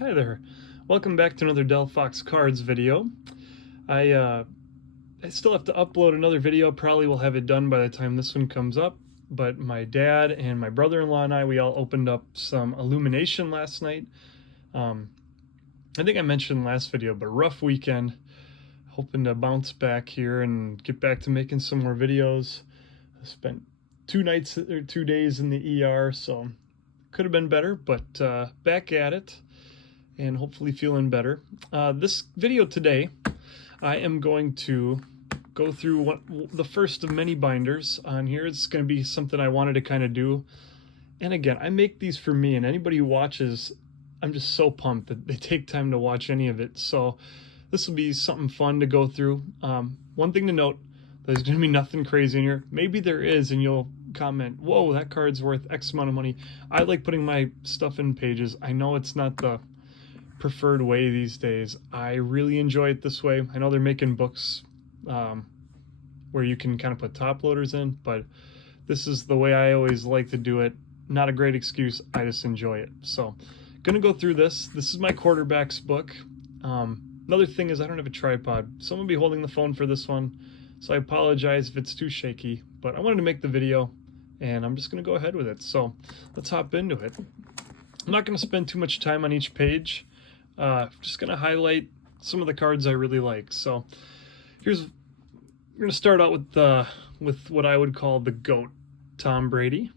Hi there. Welcome back to another Delphox Cards video. I still have to upload another video. Probably will have it done by the time this one comes up. But my dad and my brother-in-law and I, we all opened up some Illumination last night. I think I mentioned last video, but rough weekend. Hoping to bounce back here and get back to making some more videos. I spent 2 days in the ER, so could have been better, but back at it and hopefully feeling better. This video today, I am going to go through the first of many binders on here. It's going to be something I wanted to kind of do. And again, I make these for me, and anybody who watches, I'm just so pumped that they take time to watch any of it. So this will be something fun to go through. One thing to note, there's going to be nothing crazy in here. Maybe there is, and you'll comment, whoa, that card's worth X amount of money. I like putting my stuff in pages. I know it's not the preferred way these days. I really enjoy it this way. I know they're making books where you can kind of put top loaders in, but this is the way I always like to do it. Not a great excuse. I just enjoy it. So gonna go through this. This is my quarterbacks book. Another thing is I don't have a tripod, so I'm gonna be holding the phone for this one. So I apologize if it's too shaky, but I wanted to make the video and I'm just gonna go ahead with it. So let's hop into it. I'm not gonna spend too much time on each page. Just gonna highlight some of the cards I really like. So we're gonna start out with what I would call the GOAT, Tom Brady.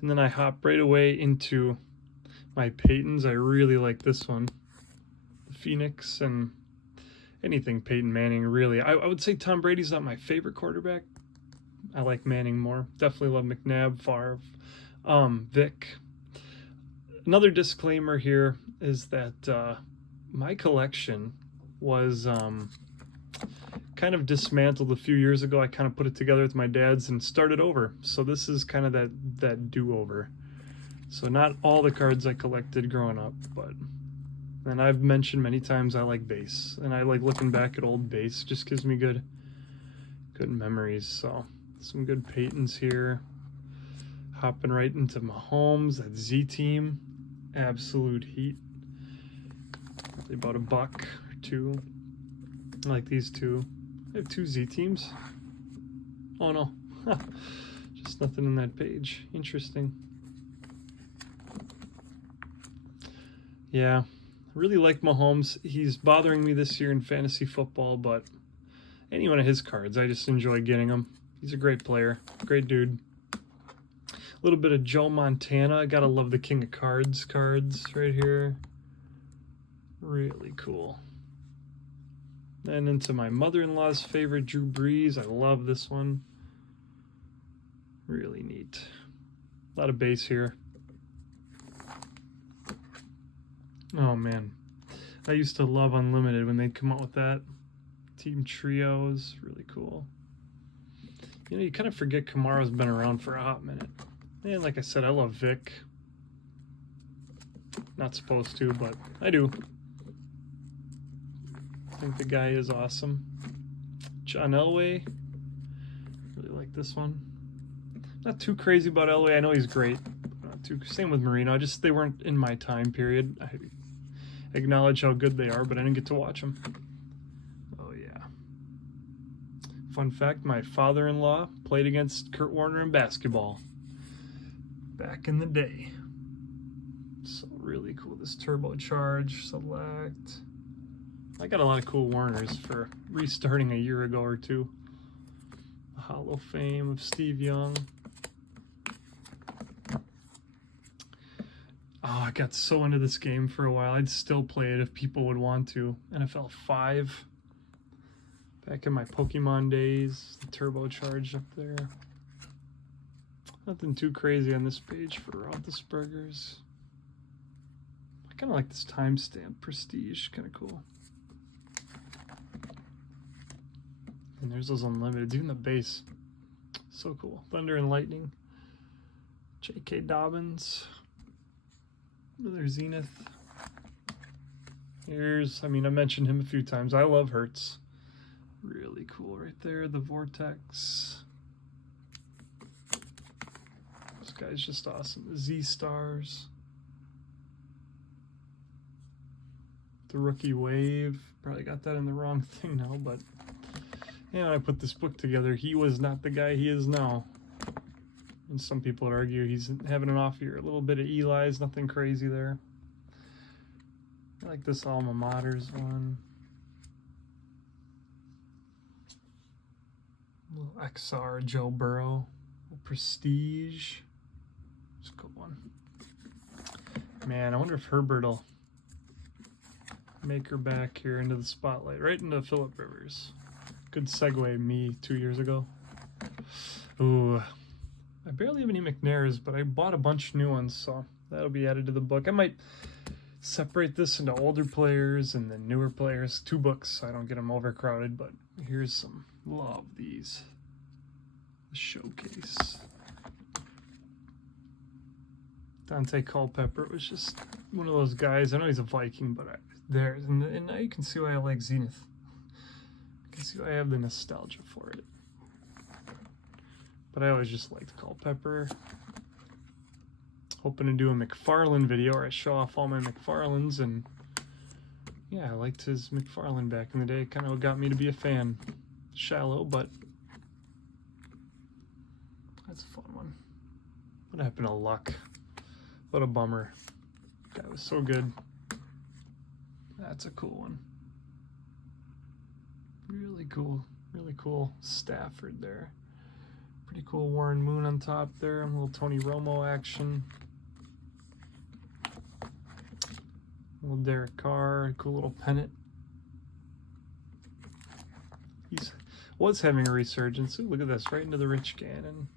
And then I hop right away into my Peytons. I really like this one. The Phoenix and anything Peyton Manning, really. I would say Tom Brady's not my favorite quarterback. I like Manning more. Definitely love McNabb, Favre, Vic. Another disclaimer here is that my collection was kind of dismantled a few years ago. I kind of put it together with my dad's and started over. So this is kind of that do-over. So not all the cards I collected growing up, but and I've mentioned many times I like base, and I like looking back at old base. Just gives me good memories. So some good Peytons here. Hopping right into Mahomes, that Z team, absolute heat. They bought a buck or two. I like these two. I have two Z teams. Oh no, just nothing in that page. Interesting. Yeah, I really like Mahomes. He's bothering me this year in fantasy football, but any one of his cards, I just enjoy getting him. He's a great player, great dude. A little bit of Joe Montana. I gotta love the King of Cards cards right here. Really cool. Then into my mother-in-law's favorite, Drew Brees. I love this one. Really neat. A lot of base here. Oh man, I used to love Unlimited when they'd come out with that. Team Trios, really cool. You know, you kind of forget Kamara's been around for a hot minute. And like I said, I love Vic. Not supposed to, but I do. I think the guy is awesome. John Elway. Really like this one. Not too crazy about Elway. I know he's great. Not too. Same with Marino. They weren't in my time period. I acknowledge how good they are, but I didn't get to watch them. Oh yeah. Fun fact, my father-in-law played against Kurt Warner in basketball back in the day. So really cool. This turbocharge select. I got a lot of cool Warners for restarting a year ago or two. The Hall of Fame of Steve Young. Oh, I got so into this game for a while. I'd still play it if people would want to. NFL 5. Back in my Pokemon days. The turbocharge up there. Nothing too crazy on this page for Roethlisberger's. I kind of like this timestamp prestige. Kind of cool. And there's those Unlimited. Even the base. So cool. Thunder and Lightning. J.K. Dobbins. Another Zenith. Here's, I mentioned him a few times. I love Hertz. Really cool right there. The Vortex. This guy's just awesome. The Z-Stars. The Rookie Wave. Probably got that in the wrong thing now, but yeah, when I put this book together, he was not the guy he is now. And some people would argue he's having an off year. A little bit of Eli's, nothing crazy there. I like this Alma Mater's one. A little XR Joe Burrow. Prestige. It's a cool one. Man, I wonder if Herbert will make her back here into the spotlight, right into Phillip Rivers. Good segue, me 2 years ago. Ooh, I barely have any McNairs, but I bought a bunch of new ones, so that'll be added to the book. I might separate this into older players and then newer players. 2 books, so I don't get them overcrowded, but here's some. Love these. The showcase. Dante Culpepper was just one of those guys. I know he's a Viking, but and now you can see why I like Zenith. You can see why I have the nostalgia for it. But I always just liked Culpepper. Hoping to do a McFarlane video where I show off all my McFarlanes, and yeah, I liked his McFarlane back in the day. Kind of what got me to be a fan. Shallow, but that's a fun one. What happened to Luck? What a bummer. That was so good. That's a cool one. Really cool Stafford there. Pretty cool Warren Moon on top there. A little Tony Romo action. A little Derek Carr, cool little pennant. He was having a resurgence. Ooh, look at this, right into the Rich Gannon.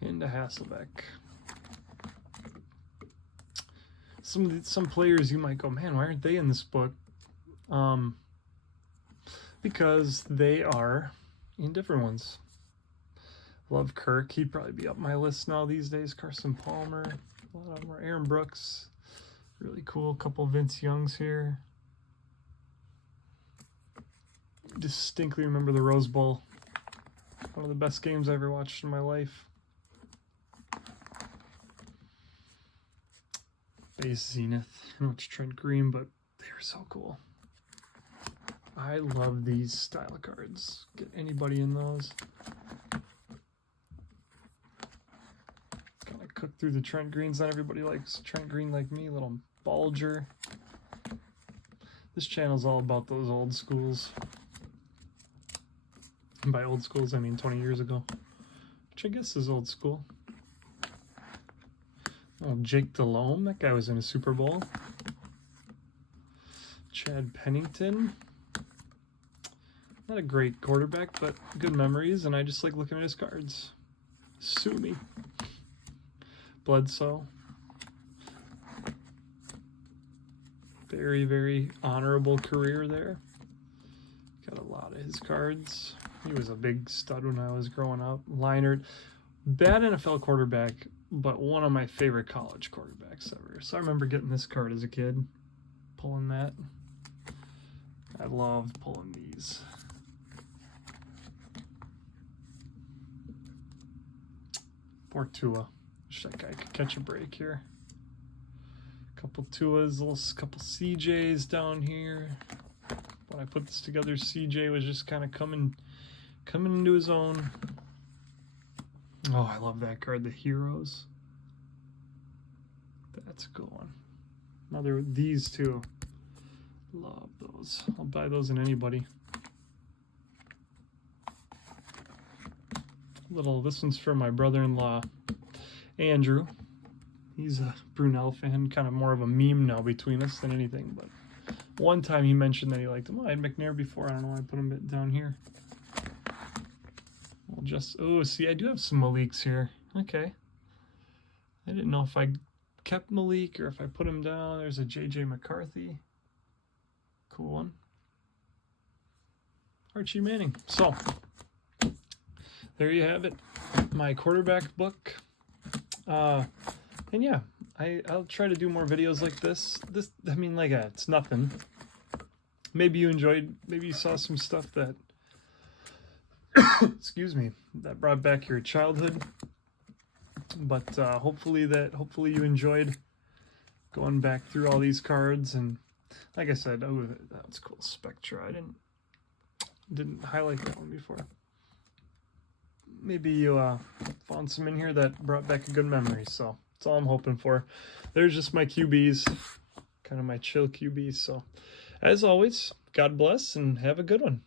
Into Hasselbeck. Some players you might go, man, why aren't they in this book? Because they are in different ones. Love Kirk. He'd probably be up my list now these days. Carson Palmer. A lot of them are Aaron Brooks. Really cool. Couple Vince Youngs here. Distinctly remember the Rose Bowl. One of the best games I ever watched in my life. Base Zenith. Not much Trent Green, but they were so cool. I love these style cards. Get anybody in those. Kind of cook through the Trent Greens. Not everybody likes Trent Green like me. Little Bulger. This channel's all about those old schools. And by old schools, I mean 20 years ago. Which I guess is old school. Oh, Jake Delhomme. That guy was in a Super Bowl. Chad Pennington. Not a great quarterback, but good memories, and I just like looking at his cards. Sue me. Bledsoe. Very, very honorable career there. Got a lot of his cards. He was a big stud when I was growing up. Leinart. Bad NFL quarterback, but one of my favorite college quarterbacks ever. So I remember getting this card as a kid. Pulling that. I loved pulling these. Poor Tua. Wish that guy could catch a break here. Couple Tuas, couple CJs down here. When I put this together, CJ was just kind of coming into his own. Oh, I love that card, the Heroes. That's a cool one. These two. Love those. I'll buy those in anybody. This one's for my brother-in-law, Andrew. He's a Brunel fan, kind of more of a meme now between us than anything, but one time he mentioned that he liked him. Oh, I had McNair before. I don't know why I put him down here. See, I do have some Maliks here. Okay. I didn't know if I kept Malik or if I put him down. There's a J.J. McCarthy. Cool one. Archie Manning. So, there you have it. My quarterback book. And yeah, I'll try to do more videos like this. It's nothing. Maybe you enjoyed, maybe you saw some stuff that, excuse me, that brought back your childhood. But hopefully you enjoyed going back through all these cards and like I said, oh, that's cool. Spectra. I didn't highlight that one before. Maybe you found some in here that brought back a good memory, so that's all I'm hoping for. There's just my QBs, kind of my chill QBs. So as always, God bless and have a good one.